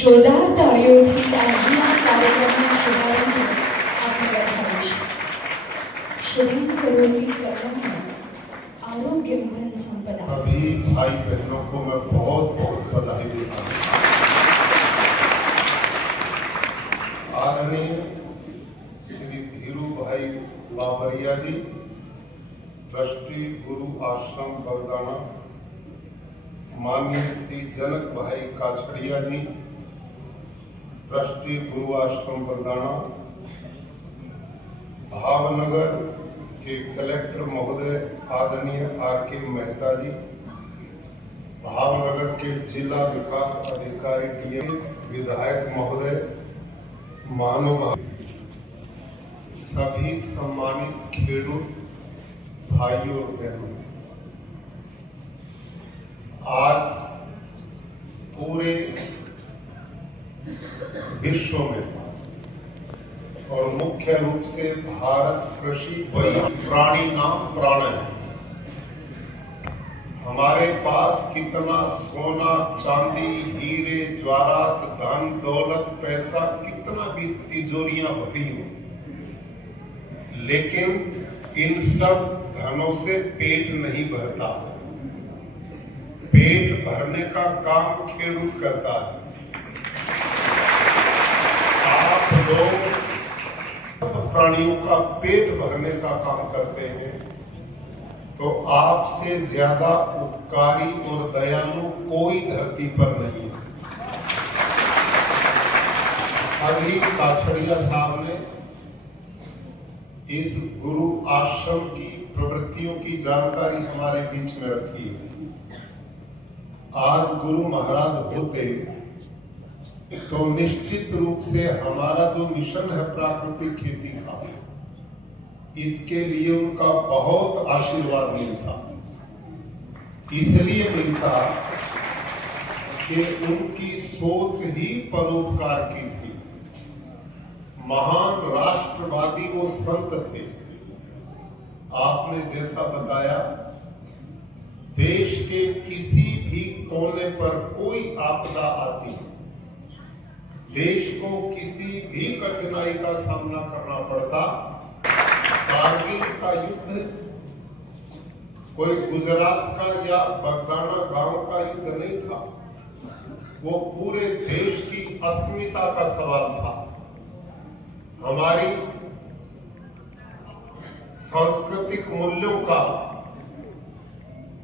જોરદાર તાળીઓથી આજના કાર્યક્રમનો શુભારંભ આપણે બતાવ્યો છે. शुभम करोति कर्म आरोग्यम धन संपदा. सभी भाई बहनों को मैं बहुत बहुत बधाई देता हूँ. आदरणीय श्री धीरू भाई लावरिया जी, ट्रस्टी गुरु आश्रम बरदाना, माननीय श्री जनक भाई काछड़िया जी, ट्रस्टी गुरु आश्रम बरदाना, भावनगर के कलेक्टर महोदय आदरणीय आर.के. मेहता जी, भावनगर के जिला विकास अधिकारी डी.एम. विधायक महोदय, महानुभाव, सभी सम्मानित खेडूत भाइयों और बहनों, आज पूरे विश्व में और मुख्य रूप से भारत कृषि वही प्राणी नाम प्राण है. हमारे पास कितना सोना चांदी हीरे जवाहरात धन दौलत पैसा कितना भी तिजोरियां भरी हो, लेकिन इन सब धनों से पेट नहीं भरता. पेट भरने का काम खेडूत करता है. आप लोग प्राणियों का पेट भरने का काम करते हैं, तो आपसे ज्यादा उपकारी और दयालु कोई धरती पर नहीं है. अभी काछड़िया साहब ने इस गुरु आश्रम की प्रवृत्तियों की जानकारी हमारे बीच में रखी है. आज गुरु महाराज होते तो निश्चित रूप से हमारा जो मिशन है प्राकृतिक खेती का, इसके लिए उनका बहुत आशीर्वाद मिलता. इसलिए मिलता कि उनकी सोच ही परोपकार की थी. महान राष्ट्रवादी वो संत थे. आपने जैसा बताया, देश के किसी भी कोने पर कोई आपदा आती, देश को किसी भी कठिनाई का सामना करना पड़ता, कारगिल का युद्ध कोई गुजरात का या बगदाना गांव का युद्ध नहीं था. वो पूरे देश की अस्मिता का सवाल था. हमारी सांस्कृतिक मूल्यों का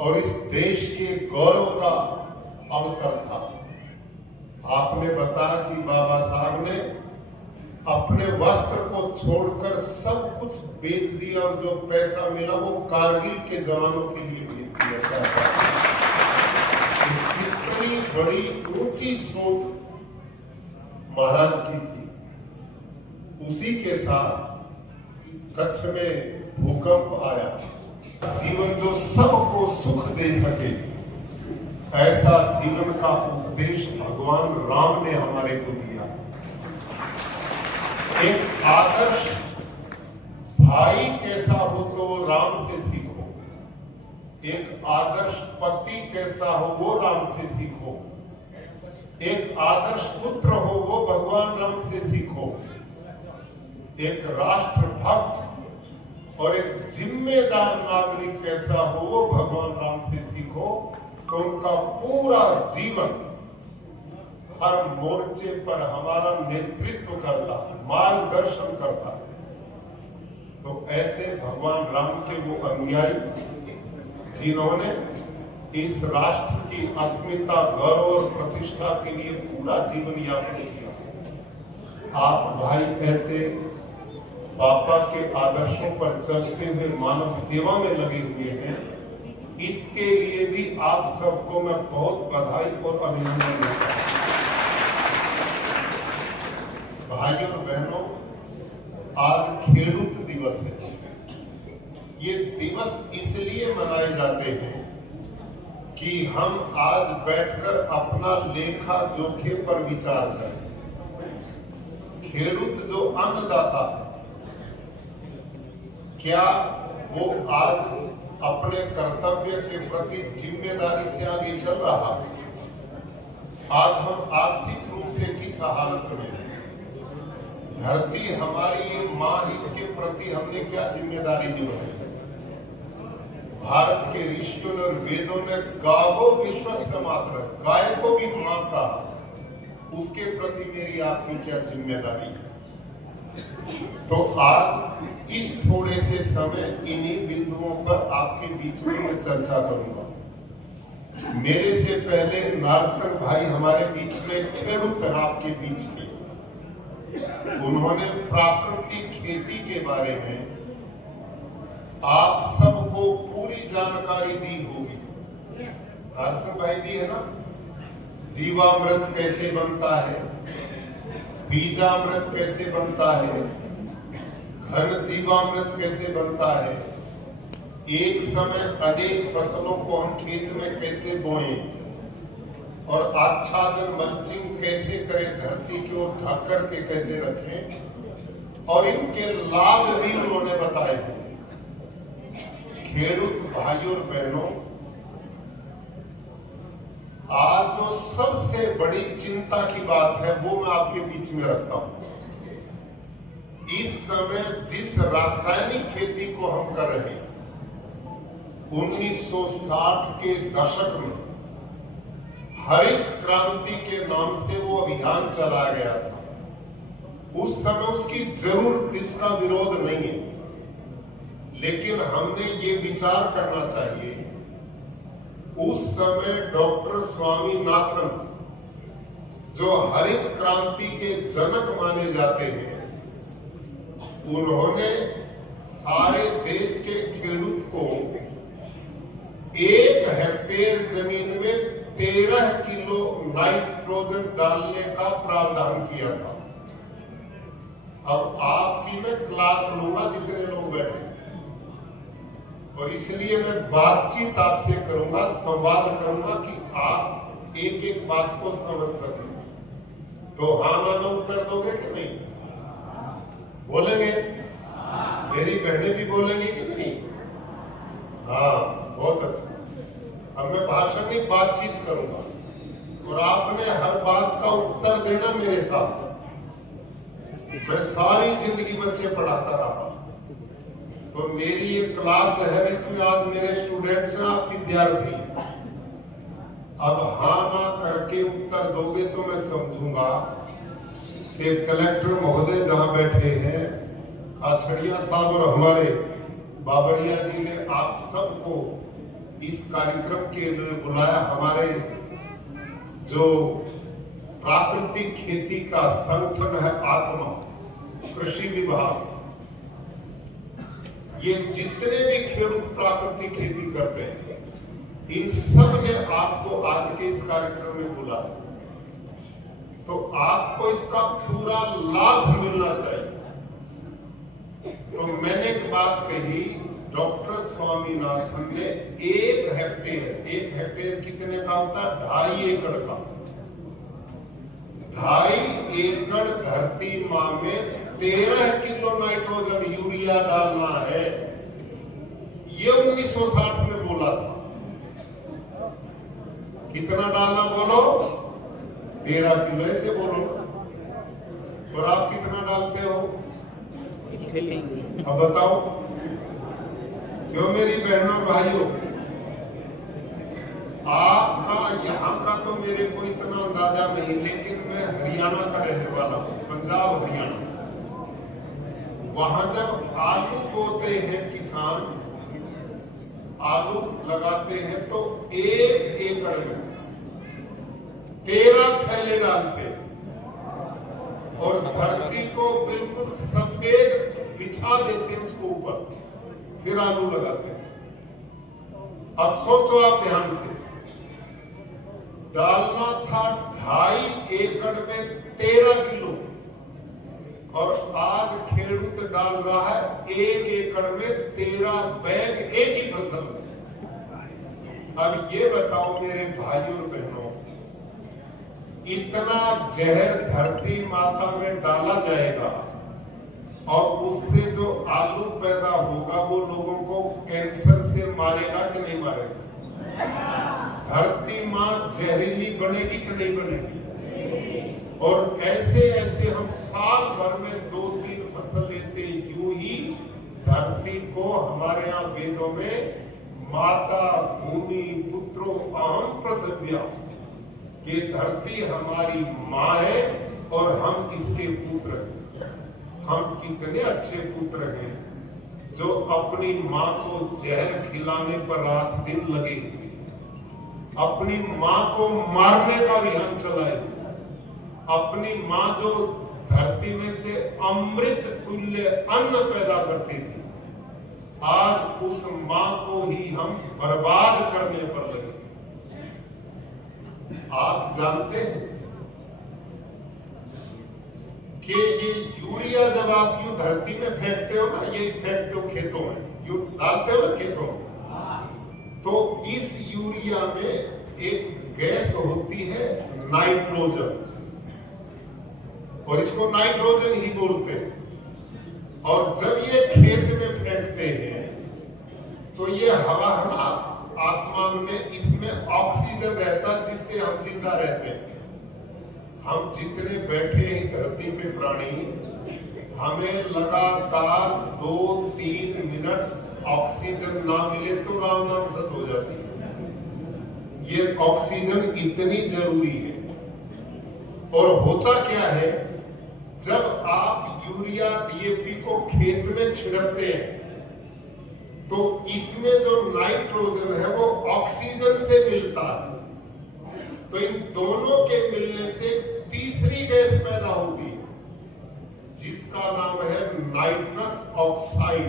और इस देश के गौरव का अवसर था. आपने बताया कि बाबा साहब ने अपने वस्त्र को छोड़कर सब कुछ बेच दिया और जो पैसा मिला वो कारगिल के जवानों के लिए बेच दिया. कितनी बड़ी ऊंची सोच महाराज की थी. उसी के साथ कच्छ में भूकंप आया. जीवन जो सबको सुख दे सके, ऐसा जीवन का उपदेश भगवान राम ने हमारे को दिया. एक आदर्श भाई कैसा हो तो वो राम से सीखो. एक आदर्श पति कैसा हो वो राम से सीखो. एक आदर्श पुत्र हो वो भगवान राम से सीखो. एक राष्ट्रभक्त और एक जिम्मेदार नागरिक कैसा हो वो भगवान राम से सीखो. तो उनका पूरा जीवन हर मोर्चे पर हमारा नेतृत्व करता, मार्गदर्शन करता. तो ऐसे भगवान राम के वो अनुयायी जिन्होंने इस राष्ट्र की अस्मिता गौरव और प्रतिष्ठा के लिए पूरा जीवन यापन किया. आप भाई ऐसे पापा के आदर्शों पर चलते हुए मानव सेवा में लगे हुए हैं. इसके लिए भी आप सबको मैं बहुत बधाई और अभिनंदन देता हूं. भाइयों और बहनों, आज खेडूत दिवस है. ये दिवस इसलिए मनाए जाते हैं कि हम आज बैठकर अपना लेखा जोखे पर विचार करें. खेडूत जो अन्नदाता है, क्या वो आज अपने कर्तव्य के प्रति जिम्मेदारी से आगे चल रहा है? आज हम आर्थिक रूप से किस हालत में हैं? धरती हमारी ये माँ, इसके प्रति हमने क्या जिम्मेदारी निभाई? भारत के ऋषियों और वेदों ने गावो विश्वस्य मातरः, गाय को भी माँ कहा। उसके प्रति मेरी आपकी क्या जिम्मेदारी है? तो आज इस थोड़े से समय इन्हीं बिंदुओं पर आपके बीच में मैं चर्चा करूंगा। मेरे से पहले नारसन भाई हमारे बीच में खेडूत हैं आपके बीच में, उन्होंने प्राकृतिक खेती के बारे में आप सबको पूरी जानकारी दी होगी। नारसन भाई भी है ना? जीवामृत कैसे बनता है, बीजामृत कैसे बनता है, घन जीवामृत कैसे बनता है, एक समय अनेक फसलों को हम खेत में कैसे बोएं और आच्छादन मल्चिंग कैसे करें, धरती की ओर ढक करके कैसे रखें, और इनके लाभ भी उन्होंने बताए हैं। खेडूत भाइयों और बहनों, आज जो सबसे बड़ी चिंता की बात है वो मैं आपके बीच में रखता हूं। इस समय जिस रासायनिक खेती को हम कर रहे हैं, 1960 के दशक में हरित क्रांति के नाम से वो अभियान चलाया गया था। उस समय उसकी जरूर इसका विरोध नहीं है, लेकिन हमने ये विचार करना चाहिए, उस समय डॉक्टर स्वामीनाथन जो हरित क्रांति के जनक माने जाते हैं, उन्होंने सारे देश के खेडूत को 1 हेक्टेयर जमीन में 13 किलो नाइट्रोजन डालने का प्रावधान किया था। अब आपकी मैं क्लास लूंगा जितने लोग बैठे, और इसलिए मैं बातचीत आपसे करूंगा, संवाद करूंगा कि आप एक एक बात को समझ सकें। तो हाँ ना में उत्तर दोगे कि नहीं? बोलेंगे? मेरी बहनें भी बोलेंगी कि नहीं? हाँ, बहुत अच्छा। अब मैं भाषण नहीं, बातचीत करूंगा, और आपने हर बात का उत्तर देना मेरे साथ। मैं सारी जिंदगी बच्चे पढ़ाता रहा, तो मेरी ये क्लास है, इसमें आज मेरे स्टूडेंट्स हैं, आप विद्यार्थी। अब हाँ ना करके उत्तर दोगे तो मैं समझूंगा कि कलेक्टर महोदय जहां बैठे हैं, आछड़िया साहब और हमारे बाबरिया जी ने आप सबको इस कार्यक्रम के लिए बुलाया। हमारे जो प्राकृतिक खेती का संगठन है आत्मा, कृषि विभाग, ये जितने भी खेडूत प्राकृतिक खेती करते हैं, इन सब ने आपको आज के इस कार्यक्रम में बुलाया। तो आपको इसका पूरा लाभ मिलना चाहिए। तो मैंने एक बात कही, डॉक्टर स्वामीनाथन ने 1 हेक्टेयर कितने का होता है? 2.5 एकड़ का। 2.5 एकड़ धरती माँ में 13 किलो नाइट्रोजन यूरिया डालना है, ये 1960 में बोला था। कितना डालना बोलो? 13 किलो, ऐसे बोलो। और आप कितना डालते हो? अब बताओ क्यों मेरी बहनों भाइयों? आपका यहाँ का तो मेरे को इतना अंदाजा नहीं, लेकिन मैं हरियाणा का रहने वाला हूँ, पंजाब हरियाणा। वहां जब आलू बोते हैं किसान, आलू लगाते हैं, तो 1 एकड़ में 13 थैले डालते हैं और धरती को बिल्कुल सफेद बिछा देते हैं उसको ऊपर, फिर आलू लगाते हैं। अब सोचो आप ध्यान से, डालना था 2.5 एकड़ में 13 किलो, और आज खेडूत डाल रहा है 1 एकड़ में 13 बैग एक ही फसल में। अब ये बताओ मेरे भाइयों और बहनों, इतना जहर धरती माता में डाला जाएगा और उससे जो आलू पैदा होगा वो लोगों को कैंसर से मारेगा कि नहीं मारेगा? धरती मां जहरीली बनेगी कि नहीं बनेगी? और ऐसे ऐसे हम साल भर में 2-3 फसल लेते, यूं ही धरती को हमारे यहाँ वेदों में माता भूमि पुत्रो अहम पृथिव्या, कि धरती हमारी माँ है और हम इसके पुत्र हैं। हम कितने अच्छे पुत्र हैं जो अपनी माँ को जहर खिलाने पर रात दिन लगे, अपनी माँ को मारने का अभियान चलाए, अपनी माँ जो धरती में से अमृत तुल्य अन्न पैदा करती थी, आज उस माँ को ही हम बर्बाद करने पर लगे। आप जानते हैं कि ये यूरिया जब आप यूं धरती में फेंकते हो ना, ये फेंकते हो खेतों में, यूं डालते हो ना खेतों में, तो इस यूरिया में एक गैस होती है नाइट्रोजन, और इसको नाइट्रोजन ही बोलते हैं। और जब ये खेत में फेंकते हैं तो ये हवा हवा आसमान में, इसमें ऑक्सीजन रहता जिससे हम जिंदा रहते हैं। हम जितने बैठे हैं धरती पे प्राणी, हमें लगातार 2-3 मिनट ऑक्सीजन ना मिले तो राम नाम सत हो जाती है। ये ऑक्सीजन इतनी जरूरी है। और होता क्या है, जब आप यूरिया डीएपी को खेत में छिड़कते हैं तो इसमें जो नाइट्रोजन है वो ऑक्सीजन से मिलता है, तो इन दोनों के मिलने से तीसरी गैस पैदा होती है जिसका नाम है नाइट्रस ऑक्साइड।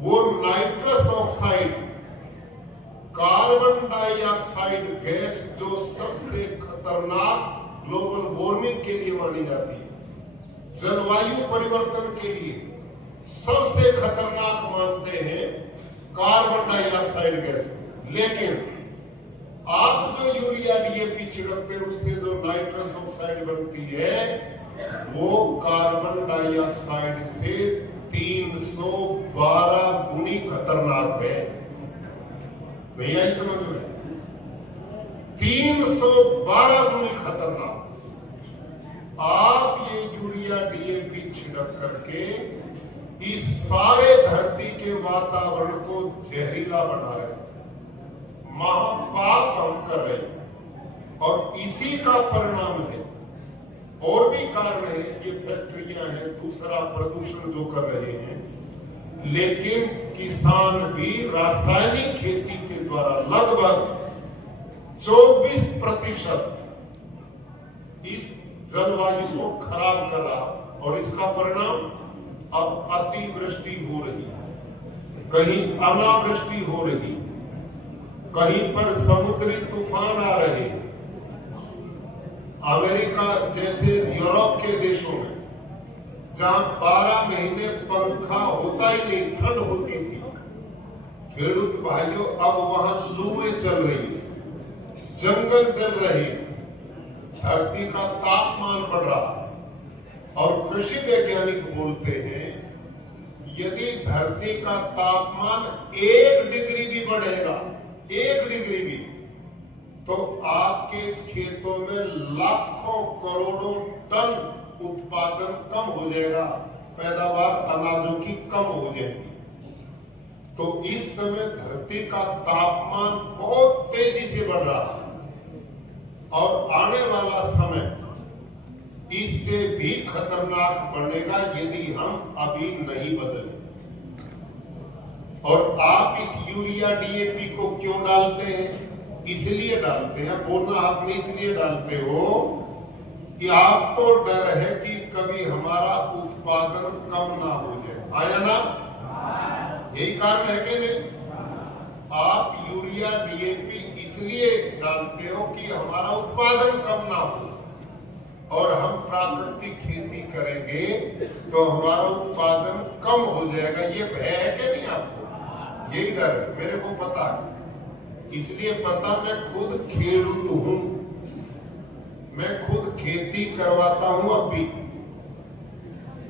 वो nitrous oxide carbon dioxide gas जो सबसे खतरनाक ग्लोबल वार्मिंग के लिए मानी जाती है, जलवायु परिवर्तन के लिए सबसे खतरनाक मानते हैं कार्बन डाइऑक्साइड गैस। लेकिन आप जो यूरिया डीएपी छिड़कते हैं उससे जो नाइट्रस ऑक्साइड बनती है वो कार्बन डाइऑक्साइड से 312 गुनी खतरनाक है। भैया ही समझ में, 312 गुनी खतरनाक। आप ये यूरिया डीएपी छिड़क करके इस सारे धरती के वातावरण को जहरीला बना रहे हैं, महापाप हम कर रहे हैं। और इसी का परिणाम है, और भी कारण है, ये फैक्ट्रियां हैं, दूसरा प्रदूषण जो कर रहे हैं, लेकिन किसान भी रासायनिक खेती के द्वारा लगभग 24% इस जलवायु को खराब कर रहा। और इसका परिणाम अब अतिवृष्टि हो रही, कहीं अनावृष्टि हो रही, कहीं पर समुद्री तूफान आ रहे। अमेरिका जैसे यूरोप के देशों में जहां 12 महीने पंखा होता ही नहीं, ठंड होती थी, खेडूत भाइयों अब वहां लूएं चल रही है, जंगल जल रहे, धरती का तापमान बढ़ रहा है। और कृषि वैज्ञानिक बोलते हैं यदि धरती का तापमान 1 डिग्री भी बढ़ेगा, 1 डिग्री भी, तो आपके खेतों में लाखों करोड़ों टन उत्पादन कम हो जाएगा, पैदावार अनाजों की कम हो जाएगी। तो इस समय धरती का तापमान बहुत तेजी से बढ़ रहा है और आने वाला समय इससे भी खतरनाक बनेगा यदि हम अभी नहीं बदले। और आप इस यूरिया डीएपी को क्यों डालते हैं? इसलिए डालते हैं, बोलना आपने इसलिए डालते हो कि आपको डर है कि कभी हमारा उत्पादन कम ना हो जाए। आया ना? यही कारण है कि नहीं? आप यूरिया डीएपी इसलिए डालते हो कि हमारा उत्पादन कम ना हो, और हम प्राकृतिक खेती करेंगे तो हमारा उत्पादन कम हो जाएगा। ये भय है कि नहीं आपको? यही डर है, मेरे को पता है। इसलिए पता, मैं खुद खेडूत हूं, मैं खुद खेती करवाता हूं। अब भी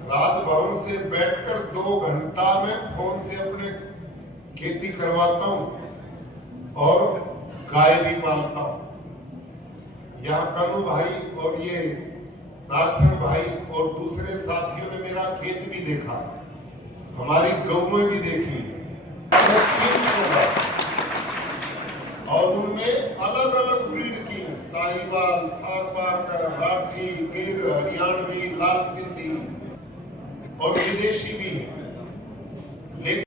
राजभवन से बैठकर 2 घंटा में फोन से अपने खेती करवाता हूं। और गाय भी पालता हूं। यहाँ कनु भाई और ये नारसिंह भाई और दूसरे साथियों ने मेरा खेत भी देखा, हमारी गौएं भी देखी और उनमें अलग अलग ब्रीड की है, साहिवाल, थारपारकर, राठी, गिर, हरियाणवी, लाल सिंधी और विदेशी भी है।